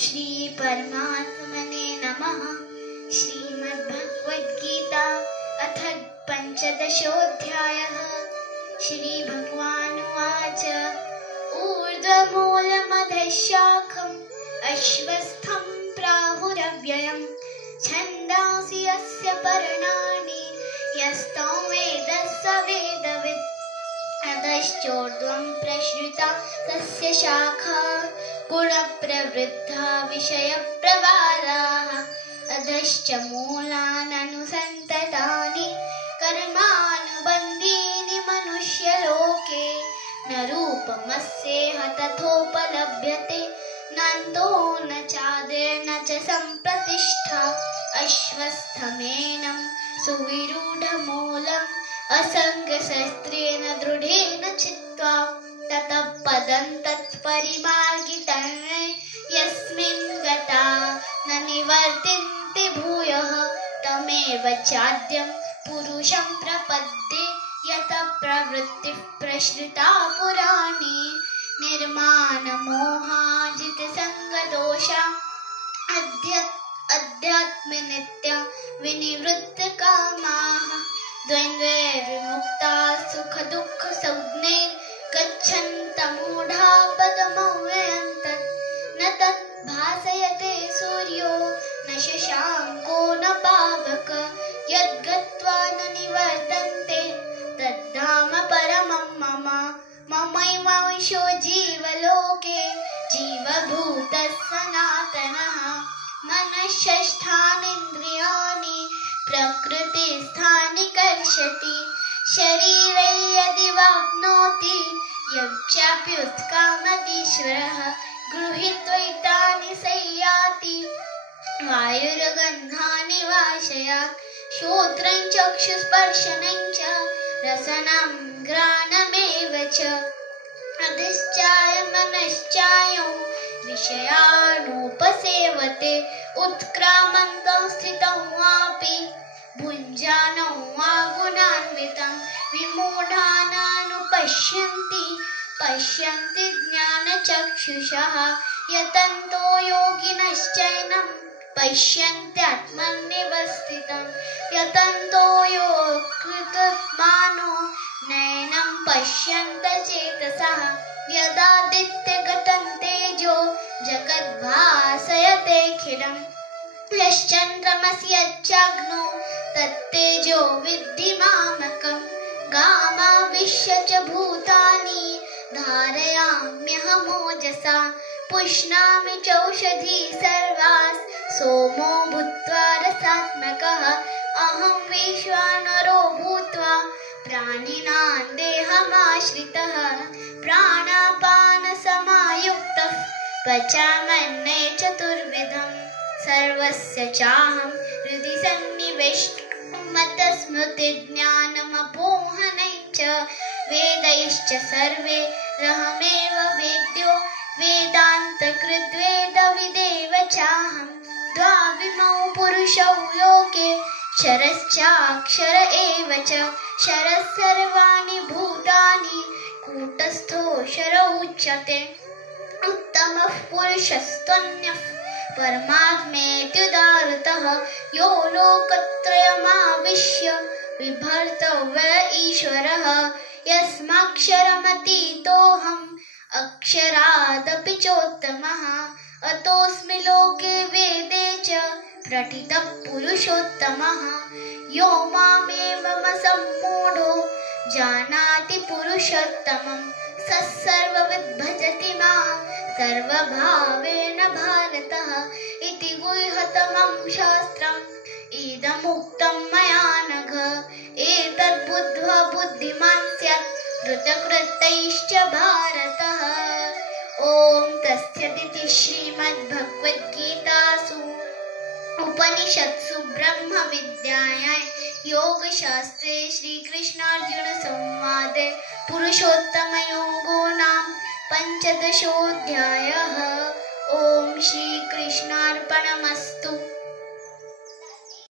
श्री परमात्मने नमः। श्रीमद्भगवद्गीता अथ पंचदशोऽध्यायः। श्री भगवानुवाच ऊर्ध्वमूलमधःशाखम् अश्वस्थं प्राहुरव्ययम् छन्दांसि यस्य पर्णानि यस्तं वेद स वेदवित्। अधश्चोर्ध्वं प्रसृता तस्य शाखा गुणप्रवृद्धा विषयप्रवालाः। अधश्च मूलाननुसन्ततानि कर्मानुबन्धीनि मनुष्यलोके। न रूपमस्येह तथोपलभ्यते नान्तो न चादिर्न च सम्प्रतिष्ठा। अश्वस्थमेनं सुविरूढमूलम् असङ्गशस्त्रेण दृढेन चित्वा ततः पदं तत्परिमार्गितं यस्मिन् गता न निवर्तिन्ते भूयः तमेव चाद्यं पुरुषं प्रपद्ये। यतः प्रवृत्तिः प्रसृता पुराणी निर्माणमोहाजितसङ्गदोषा अध्यात्मे नित्या विनिवृत्तकामाः। द्वन्द्वैर्विमुक्ता सुखदुःखसंज्ञैर्गच्छन्तमूढा पदमव्ययन्तत्। न तत् भासयते सूर्यो न शशाङ्को न पावक यद्गत्वा न निवर्तन्ते तद्धाम परमं मम। ममैवांशो जीवलोके जीवभूतः सनातनः। मनःषष्ठानीन्द्रियाणि प्रकृतिस्थानि कर्षति। शरीरे यदि वाप्नोति यच्चाप्युत्कामतीश्वरः गृहीत्वैतानि संयाति वायुर्गन्धानि वाशयात्। श्रोत्रं चक्षुस्पर्शनं च रसनं घ्राणमेव च। अधश्चायं मनश्चायं विषयानुपसेवते। उत्क्रामन्तं स्थितं वापि भुञ्जानं वा गुणान्वितं। विमूढानानुपश्यन्ति पश्यन्ति ज्ञानचक्षुषः। यतन्तो योगिनश्चैनं पश्यन्त्यात्मन्यवस्थितं। यतन्तो योगकृतमानो नैनं पश्यन्त चेतसः। यदादित्यगतं तेजो जगद्भासयतेऽखिलम्। यश्चन्द्रमसि यच्चाग्नो तत्तेजो विद्धि मामकम्। गामाविश्य च भूतानि धारयाम्यहमोजसा। पुष्णामि चौषधी सर्वास् सोमो भूत्वा रसात्मकः। अहं वैश्वानरो भूत्वा प्राणिनां देहमाश्रितः। प्राणापानसमायुक्तः पचाम्यन्ने चतुर्विधम्। सर्वस्य चाहं हृदि सन्निविष्टो मत्स्मृतिज्ञानमपोहनं च। वेदैश्च सर्वे रहमेव वेद्यो वेदान्तकृद्वेदविदेव चाहं। द्वाविमौ पुरुषौ लोके क्षरश्चाक्षर एव च। क्षरः सर्वाणि भूतानि कूटस्थोऽक्षर उच्यते। उत्तमः पुरुषस्त्वन्यः परमात्मेत्युदाहृतः। यो लोकत्रयमाविश्य बिभर्तव्य ईश्वरः। यस्माक्षरमतीतोऽहम् अक्षरादपि चोत्तमः। अतोऽस्मि लोके वेदे च प्रथितः पुरुषोत्तमः। यो मामेवमसम्मूढो जानाति पुरुषोत्तमं स सर्वविद् भजति मां सर्वभावेन भारतः। इति गुह्यतमं शास्त्रम् इदमुक्तं मया नघ। एतद्बुद्ध्वा बुद्धिमान् स्यात् कृतकृत्यश्च भारतः। ॐ तत्सदिति श्रीमद्भगवद्गीतासु उपनिषत्सु ब्रह्मविद्यायां योगशास्त्रे श्रीकृष्णार्जुनसंवादे पुरुषोत्तमयोगो नाम पंचदशोऽध्यायः। ॐ श्रीकृष्णार्पणमस्तु।